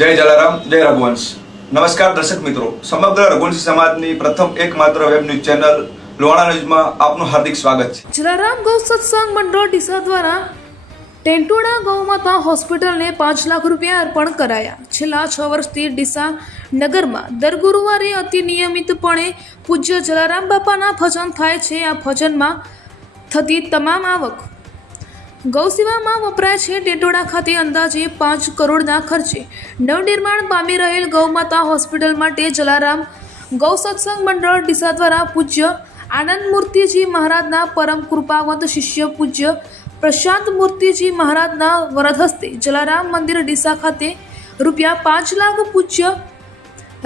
જય જલારામ, જય રઘુવંશ. નમસ્કાર દર્શક મિત્રો. સમગ્ર રઘુવંશી સમાજની પ્રથમ એકમાત્ર વેબ ન્યૂઝ ચેનલ લોહાણા ન્યૂઝમાં આપનું હાર્દિક સ્વાગત છે. જલારામ ગૌ સત્સંગ મંડળ ડીસા દ્વારા ટેન્ટોડા ગૌમાતા હોસ્પિટલને પાંચ લાખ રૂપિયા અર્પણ કરાયા. છેલ્લા છ વર્ષથી ડીસા નગરમાં દર ગુરુવારે અતિ નિયમિતપણે પૂજ્ય જલારામ બાપાના ભજન થાય છે. આ ભજનમાં થતી તમામ આવક ગૌસેવામાં વપરાય છે ટેટોડા ખાતે અંદાજે પાંચ કરોડના ખર્ચે. નવનિર્માણ પામી રહેલ ગૌમાતા હોસ્પિટલ માટે જલારામ ગૌ સત્સંગ મંડળ ડીસા દ્વારા પૂજ્ય આનંદ મૂર્તિજી મહારાજના પરમ કૃપાવંત શિષ્ય પૂજ્ય પ્રશાંત મૂર્તિજી મહારાજના વરદ હસ્તે જલારામ મંદિર ડીસા ખાતે રૂપિયા પાંચ લાખ પૂજ્ય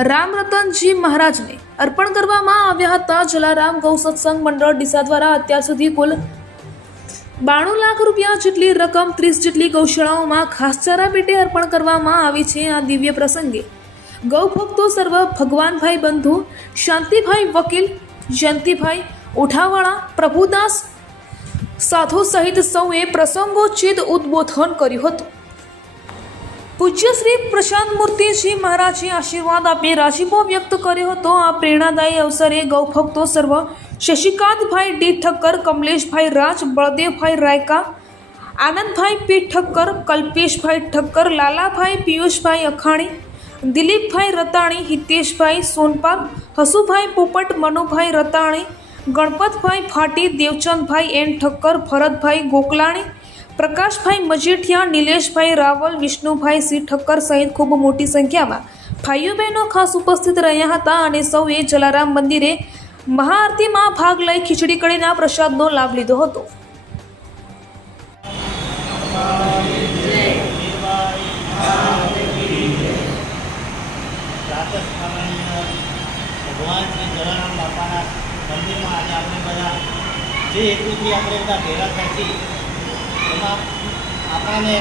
રામરતનજી મહારાજને અર્પણ કરવામાં આવ્યા હતા જલારામ ગૌ સત્સંગ મંડળ ડીસા દ્વારા અત્યાર સુધી કુલ બાણું લાખ રૂપિયા જેટલી રકમ ત્રીસ જેટલી ગૌશાળાઓમાં ખાસચારા પેટે અર્પણ કરવામાં આવી છે આ દિવ્ય પ્રસંગે. ગૌભક્તો સર્વ ભગવાનભાઈ બંધુ, શાંતિભાઈ વકીલ, જયંતિભાઈ ઉઠાવાળા, પ્રભુદાસ સાધુ સહિત સૌએ પ્રસંગોચિત ઉદ્બોધન કર્યું હતું. પૂજ્ય શ્રી પ્રશાંત મૂર્તિજી મહારાજે આશીર્વાદ આપી રાજીપો વ્યક્ત કર્યો હતો. આ પ્રેરણાદાયી અવસરે ગૌભક્તો સર્વ Shashikantbhai D Thakkar Kamleshbhai Raj, Baldevbhai Rayka, Anandbhai P Thakkar, Kalpeshbhai Thakkar, Lalabhai Piyushbhai Akhani, Dilipbhai Ratani, Hiteshbhai Sonpal Hasubhai Popat, Manubhai Ratani, Ganpatbhai Fati Devchandbhai N Thakkar, Bharatbhai Gokalani, Prakashbhai Majithia, Nileshbhai Raval, Vishnubhai C Thakkar સહિત ખૂબ મોટી સંખ્યામાં ભાઈઓ બહેનો ખાસ ઉપસ્થિત રહ્યા હતા અને સૌએ જલારામ મંદિરે મહાઆરતીમાં ભાગ લઈ ખીચડી કડીના પ્રસાદનો લાભ લીધો હતો. ભગવાન શ્રી જલારામ બાપાના મંદિરમાં આજે આપણે ભેગા થાય છીએ એમાં આપણને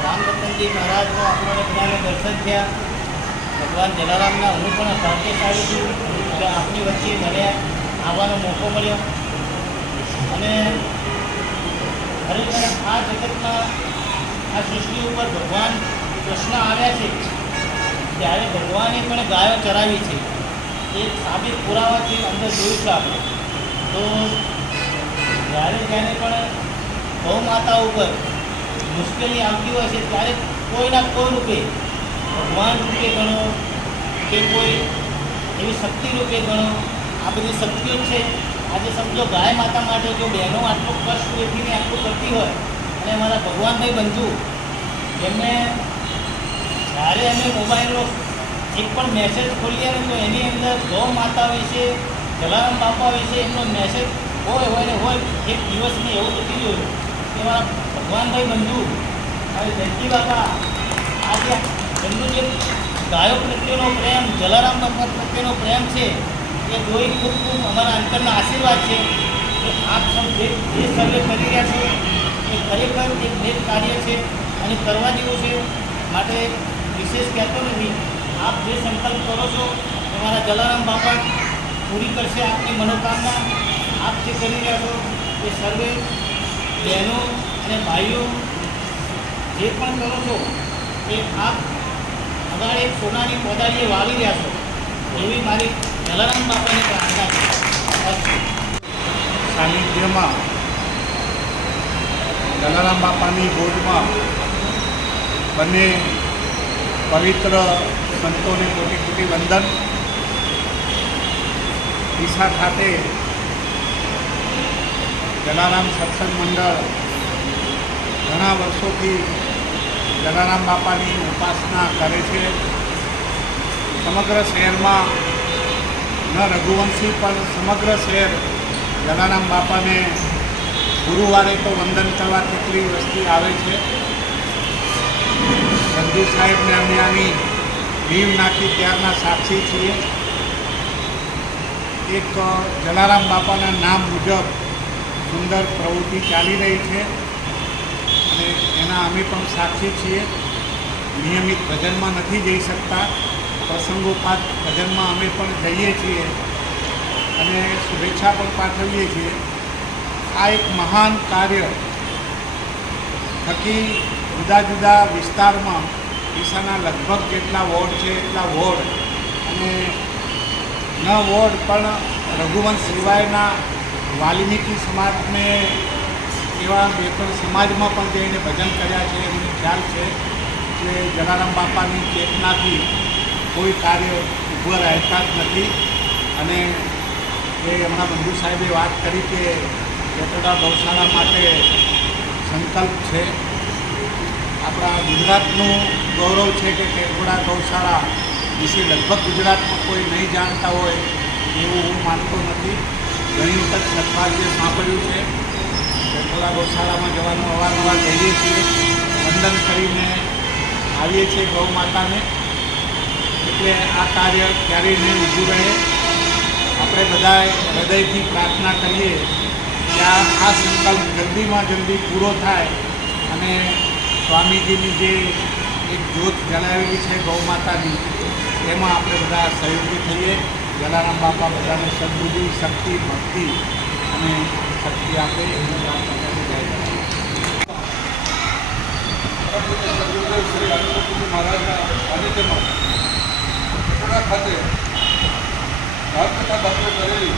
રામરતનજી મહારાજનો આપણને દર્શન થયા ભગવાન જલારામના હું પણ ભાગ્યશાળી છું અને આપની વચ્ચે મને આવવાનો મોકો મળ્યો. અને ખરેખર આ જગતમાં, આ સૃષ્ટિ ઉપર ભગવાન કૃષ્ણ આવ્યા છે, ત્યારે ભગવાને પણ ગાયો ચરાવી છે. એ સાબિત પુરાવાથી અંદર જોયું છે આપણે. તો જ્યારે જ્યારે પણ ગૌ માતા ઉપર મુશ્કેલી આવતી હોય છે, ત્યારે કોઈના કોઈ રૂપે ભગવાન રૂપે ગણો કે કોઈ એવી શક્તિ રૂપે ગણો. આ બધી શક્તિઓ છે. આજે સમજો, ગાય માતા માટે જો બહેનો આટલું કષ્ટ વેઠીને આટલું કરતી હોય, અને મારા ભગવાનભાઈ બંધુ એમને જ્યારે અમે મોબાઈલનો એક પણ મેસેજ ખોલીએ ને તો એની અંદર ગૌ માતા વિશે, જલારામ બાપા વિશે એમનો મેસેજ હોય હોય ને હોય, એક દિવસની એવું નથી જોયું કે મારા ભગવાનભાઈ બંધુ હવે જયંતિ બાપા આજે એમનું જે ગાયો પ્રત્યેનો પ્રેમ, જલારામ બાપા પ્રત્યેનો પ્રેમ છે, એ જોઈ ખૂબ ખૂબ અમારા અંતરના આશીર્વાદ છે. કે આપ સૌ જે જે સર્વે કરી રહ્યા છો, એ ખરેખર એક ભેદ કાર્ય છે અને કરવા જેવું છે. માટે વિશેષ કહેતો નથી. આપ જે સંકલ્પ કરો છો, તમારા જલારામ બાપા પૂરી કરશે આપની મનોકામના. આપ જે કરી રહ્યા છો, એ સર્વે બહેનો અને ભાઈઓ જે પણ કરો છો, એ આપ અગાડે એક સોનાની પોદારીએ વાવી રહ્યા છો. એવી મારી જલારામ બાપાની પ્રાર્થના છે. સાનિધ્યમાં જલારામ બાપાની ગોદમાં બંને પવિત્ર સંતોને કોટી કોટી વંદન. ડીસા ખાતે જલારામ સત્સંગ મંડળ ઘણા વર્ષોથી જલારામ બાપાની ઉપાસના કરે છે. સમગ્ર શહેરમાં ન રઘુવંશી, પણ સમગ્ર શહેર જલારામ બાપાને ગુરુવારે તો વંદન કરવા કેટલી વસ્તી આવે છે. બંધુ સાહેબને અમે આની નીમ નાખી ત્યારના સાક્ષી છીએ. એક જલારામ બાપાના નામ મુજબ સુંદર પ્રવૃત્તિ ચાલી રહી છે. અને એના અમે પણ સાક્ષી છીએ. નિયમિત ભજનમાં નથી જઈ શકતા. પ્રસંગોપાત ભજનમાં અમે પણ જઈએ છીએ અને શુભેચ્છા પણ પાઠવીએ છીએ. આ એક મહાન કાર્ય થકી જુદા જુદા વિસ્તારમાં ડીસાના લગભગ જેટલા વોર્ડ છે એટલા વોર્ડ અને ન વોર્ડ પણ રઘુવંશ સિવાયના વાલ્મીકી સમાજને એવા બે ત્રણ સમાજમાં પણ જઈને ભજન કર્યા છે, એમને ખ્યાલ છે કે જલારામ બાપાની ચેતનાથી કોઈ કાર્ય ઊભો રહેતા જ નથી. અને એ હમણાં બંધુ સાહેબે વાત કરી કે કેટડા ગૌશાળા માટે સંકલ્પ છે. આપણા ગુજરાતનું ગૌરવ છે કે કેટડા ગૌશાળા વિશે લગભગ ગુજરાતમાં કોઈ નહીં જાણતા હોય એવું હું માનતો નથી. ઘણી વખત સદભાગ્ય સાંભળ્યું છે. કેટડા ગૌશાળામાં જવાનું અવારનવાર જઈએ છીએ. વંદન કરીને આવીએ છીએ ગૌ માતાને. એટલે આ કાર્ય ક્યારેય નહીં ઊભું રહે. આપણે બધાએ હૃદયથી પ્રાર્થના કરીએ કે આ સંકલ્પ જલ્દીમાં જલ્દી પૂરો થાય અને સ્વામીજીની જે એક જ્યોત જણાવેલી છે ગૌ માતાની, એમાં આપણે બધા સહયોગી થઈએ. જલારામ બાપા બધાને સદબુદ્ધિ, શક્તિ, ભક્તિ અને શક્તિ આપે. એવી પ્રાર્થના ગુરુદેવ શ્રી અનુપતિ મહારાજના સાનિધ્યમાં કટોડા ખાતે રામકથા દાખલ કરેલી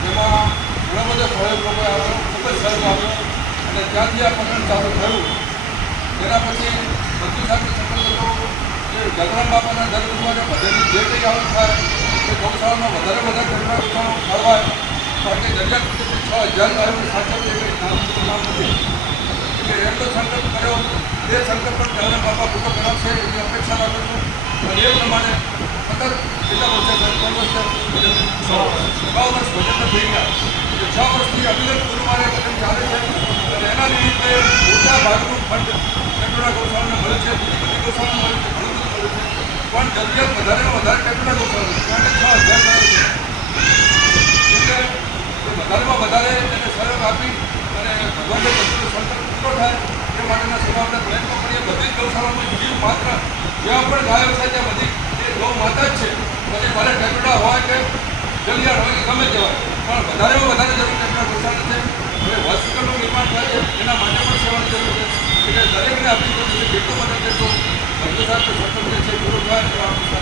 ઘણા બધા સહયોગ લોકો આવ્યો ખૂબ જ સહયોગ આવ્યો અને ત્યાંથી આ પ્રકરણ ચાલુ થયું તેના પછી બધી સાથે કે જગરામ બાપાના દર જે કંઈ થાય તે ગૌશાળામાં વધારે વધારે ઘટના ગૌશાળાઓ ફરવાય કારણ કે દરિયા છ હજાર નામ નામ નથી. એટલો સંકલ્પ કર્યો. તે સંકલ્પ પણ જગરામ બાપા પૂરો કરાવશે એવી અપેક્ષા રાખું છું. અને એ પ્રમાણે સતત કેટલા વર્ષે ત્રણ વર્ષે છ વર્ષ. ભજન થઈ ગયા છ વર્ષથી અવિરત ગુરુવારે ભજન ચાલે છે? અને એના નિમિત્તે મોટા ભાગનું ફંડ ટેટોડા ગોસ્વામીને મળે છે, બીજી બધી ગૌશાળાને મળે છે, ઘણું મળે છે. પણ જરૂરિયાત વધારે વધારે ટેટોડા ગોસ્વામી છ હજાર ગાયો છે એટલે એ વધારેમાં વધારે એને સહયોગ આપી અને ભગવાનનો ભક્તિનો સંકલ્પ પૂરો થાય એ માટેના સેવાના પ્રયત્નો કરીએ બધી જ જીવ માત્ર જ્યાં પણ ગાયો છે ત્યાં બધી ગૌ માતા જ છે પછી ભલે ટેકડા હોય કે જલિયાળ હોય કે ગમે તે હોય પણ વધારેમાં વધારે જરૂર ટેકડા ગૌશાળા છે હવે હોસ્પિટલનું નિર્માણ થાય છે એના માટે પણ સેવાની જરૂર છે એટલે દરેકને આપણી જરૂર છે જેટલું બને તેટલું સંકલ્પ જે છે પૂરો